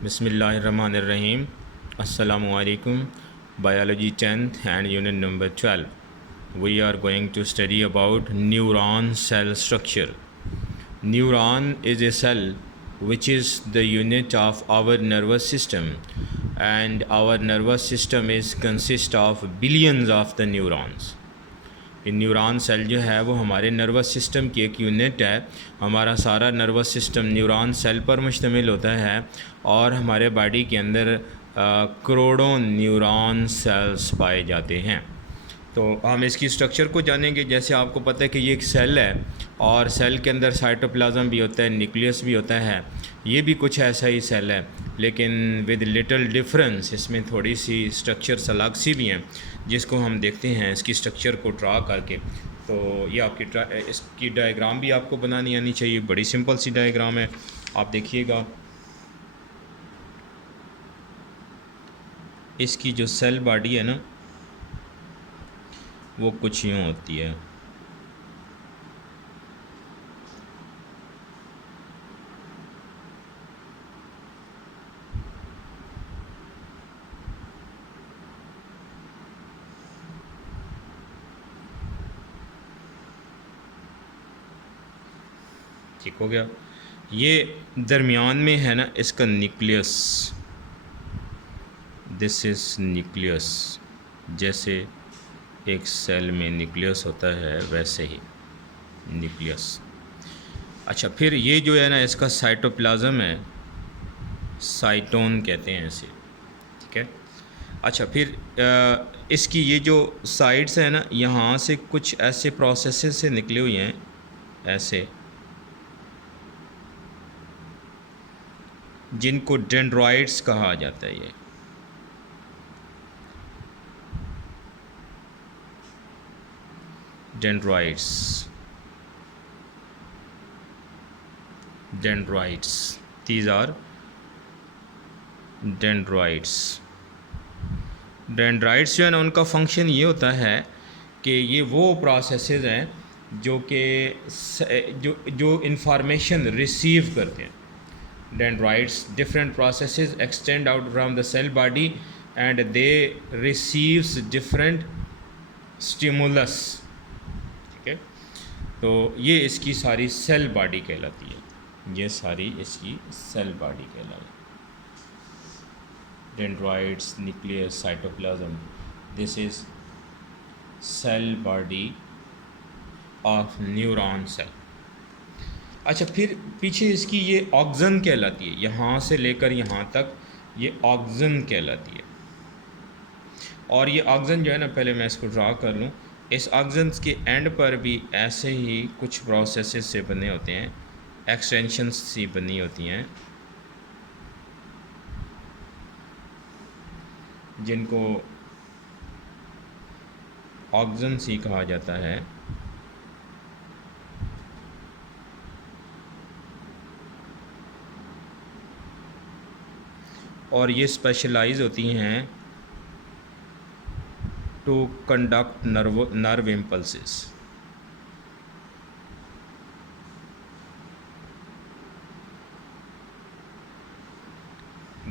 Bismillahirrahmanirrahim. Assalamu alaikum. Biology 10th and unit number 12. We are going to study about neuron cell structure. Neuron is a cell which is the unit of our nervous system, and our nervous system is consist of billions of the neurons. कि neuron cell जो है वो हमारे nervous system की एक unit है। हमारा सारा नर्वस सिस्टम न्यूरॉन सेल पर मुश्तमिल होता है और हमारे बॉडी के अंदर करोड़ों न्यूरॉन सेल्स पाए जाते हैं। तो हम इसकी स्ट्रक्चर को जानेंगे। जैसे आपको पता है कि ये एक सेल है और सेल के अंदर साइटोप्लाज्म भी होता है, न्यूक्लियस भी होता है। ये भी कुछ ऐसा ही सेल है, लेकिन विद लिटिल डिफरेंस। इसमें थोड़ी सी स्ट्रक्चर्स अलग सी भी हैं, जिसको हम देखते हैं इसकी स्ट्रक्चर को ड्रा करके। तो ये आपकी इसकी डायग्राम भी आपको बनानी आनी चाहिए। बड़ी सिंपल सी डायग्राम है, आप देखिएगा। इसकी जो सेल बॉडी है ना, वो कुछ यूँ होती है। ठीक हो गया। ये दरमियान में है ना इसका न्यूक्लियस। This is nucleus. जैसे एक सेल में न्यूक्लियस होता है वैसे ही न्यूक्लियस। अच्छा, फिर ये जो है ना इसका साइटोप्लाज्म है, साइटोन कहते हैं इसे। ठीक है। अच्छा, फिर इसकी ये जो साइड्स हैं ना, यहाँ से कुछ ऐसे प्रोसेसेस से निकले हुए हैं, ऐसे, जिनको डेंड्राइट्स कहा जाता है। ये डेंड्राइट्स दीज आर डेंड्राइट्स जो है ना, उनका फंक्शन ये होता है कि ये वो प्रोसेसेस हैं जो कि जो इंफॉर्मेशन रिसीव करते हैं। Dendrites, different processes extend out from the cell body and they receives different stimulus। ठीक है। तो ये इसकी सारी सेल बॉडी कहलाती है। ये सारी इसकी सेल बॉडी कहलाती है। Dendrites, nucleus, cytoplasm, this is cell body of neuron cell। अच्छा, फिर पीछे इसकी ये ऑक्सन कहलाती है। यहाँ से लेकर यहाँ तक ये ऑक्सन कहलाती है। और ये ऑक्सन जो है ना, पहले मैं इसको ड्रा कर लूँ। इस ऑक्सन के एंड पर भी ऐसे ही कुछ प्रोसेसेस से बने होते हैं, एक्सटेंशंस सी बनी होती हैं, जिनको ऑक्सन सी कहा जाता है। और ये स्पेशलाइज होती हैं to conduct nerve impulses.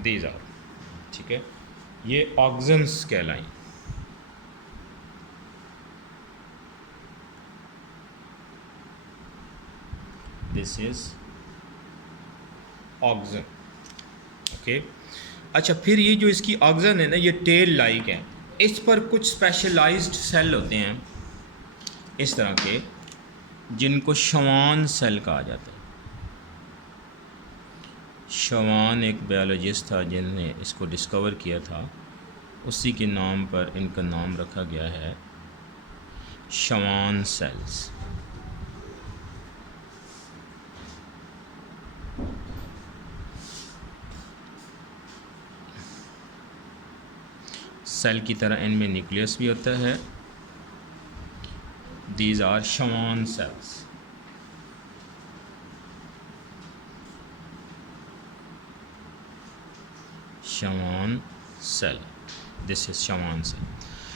These are, ठीक है, ये ऑक्सन्स कहलाई। This is axon. ओके। अच्छा, फिर ये जो इसकी ऑक्सन है ना, ये टेल लाइक है। इस पर कुछ स्पेशलाइज्ड सेल होते हैं इस तरह के, जिनको शवान सेल कहा जाता है। शवान एक बायोलॉजिस्ट था जिन्होंने इसको डिस्कवर किया था, उसी के नाम पर इनका नाम रखा गया है शवान सेल्स। सेल की तरह इनमें न्यूक्लियस भी होता है। These are Schwann cells. Schwann cell, this is Schwann cell.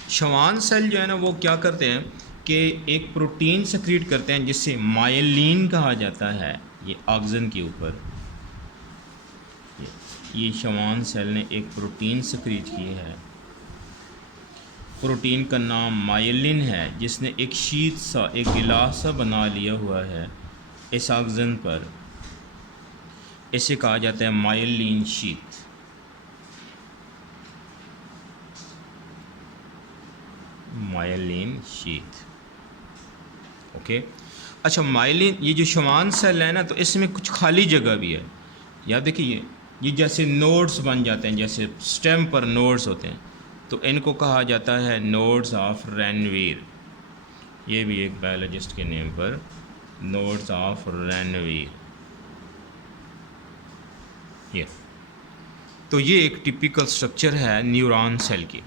Schwann cell जो है ना, वो क्या करते हैं कि एक प्रोटीन सेक्रीट करते हैं जिसे मायलिन कहा जाता है। ये ऑक्सन के ऊपर ये शवान सेल ने एक प्रोटीन सिक्रीट की है। प्रोटीन का नाम मायलिन है, जिसने एक शीट सा, एक गिलास सा बना लिया हुआ है इस ऑक्सीजन पर। इसे कहा जाता है myelin sheet. Myelin sheet, okay. अच्छा, मायलिन, ये जो शवान सेल है ना, तो इसमें कुछ खाली जगह भी है। याद देखिए, ये जैसे नोड्स बन जाते हैं, जैसे स्टेम पर नोड्स होते हैं, तो इनको कहा जाता है नोड्स ऑफ रेनवीर। ये भी एक बायोलॉजिस्ट के नेम पर, नोड्स ऑफ रेनवीर। ये तो ये एक टिपिकल स्ट्रक्चर है न्यूरॉन सेल की।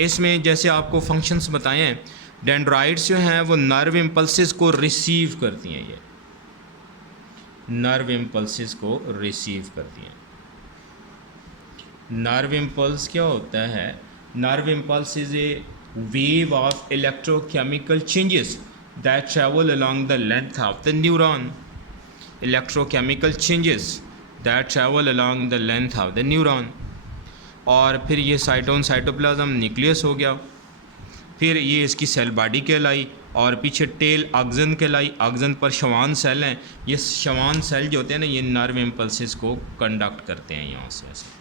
इसमें जैसे आपको फंक्शंस बताए हैं, डेंड्राइट्स जो हैं वो नर्व इम्पल्सेस को रिसीव करती हैं। ये नर्व इम्पल्सेस को रिसीव करती हैं। नर्व इम्पल्स क्या होता है? Nerve impulse is a wave of electrochemical changes that travel along the length of the neuron. Electrochemical changes that travel along the length of the neuron. और फिर ये cytoplasm nucleus हो गया, फिर ये इसकी सेल बॉडी कहलाई, और पीछे टेल ऑक्सन कहलाई। ऑक्सन पर शवान सेल हैं। ये शवान सेल जो होते हैं ना, ये नर्व इम्पल्सेस को कंडक्ट करते हैं यहाँ से ऐसे।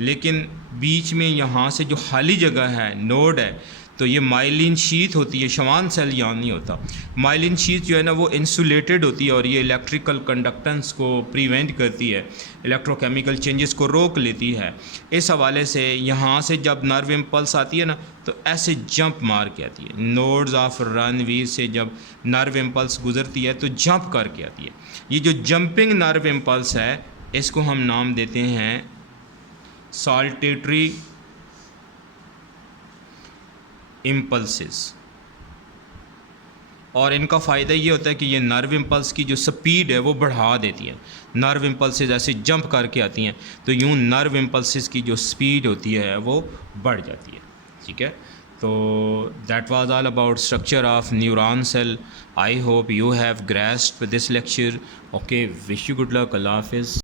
लेकिन बीच में यहाँ से जो खाली जगह है, नोड है, तो ये माइलिन शीथ होती है। शवान सेल यहाँ नहीं होता। माइलिन शीथ जो है ना, वो इंसुलेटेड होती है और ये इलेक्ट्रिकल कंडक्टेंस को प्रिवेंट करती है, इलेक्ट्रोकेमिकल चेंजेस को रोक लेती है। इस हवाले से यहाँ से जब नर्व इम्पल्स आती है ना, तो ऐसे जंप मार के आती है। नोड्स ऑफ रेनवीर से जब नर्व इम्पल्स गुजरती है तो जंप करके आती है। ये जो जंपिंग नर्व इम्पल्स है, इसको हम नाम देते हैं साल्टेटरी इम्पल्सेस। और इनका फ़ायदा ये होता है कि ये नर्व इम्पल्स की जो स्पीड है वो बढ़ा देती है। नर्व इम्पल्सेस ऐसे जंप करके आती हैं, तो यूँ नर्व इम्पल्सेस की जो स्पीड होती है वो बढ़ जाती है। ठीक है, तो that was all about structure of neuron cell. I hope you have grasped this lecture. Okay, wish you good luck. अल्लाह हाफिज़।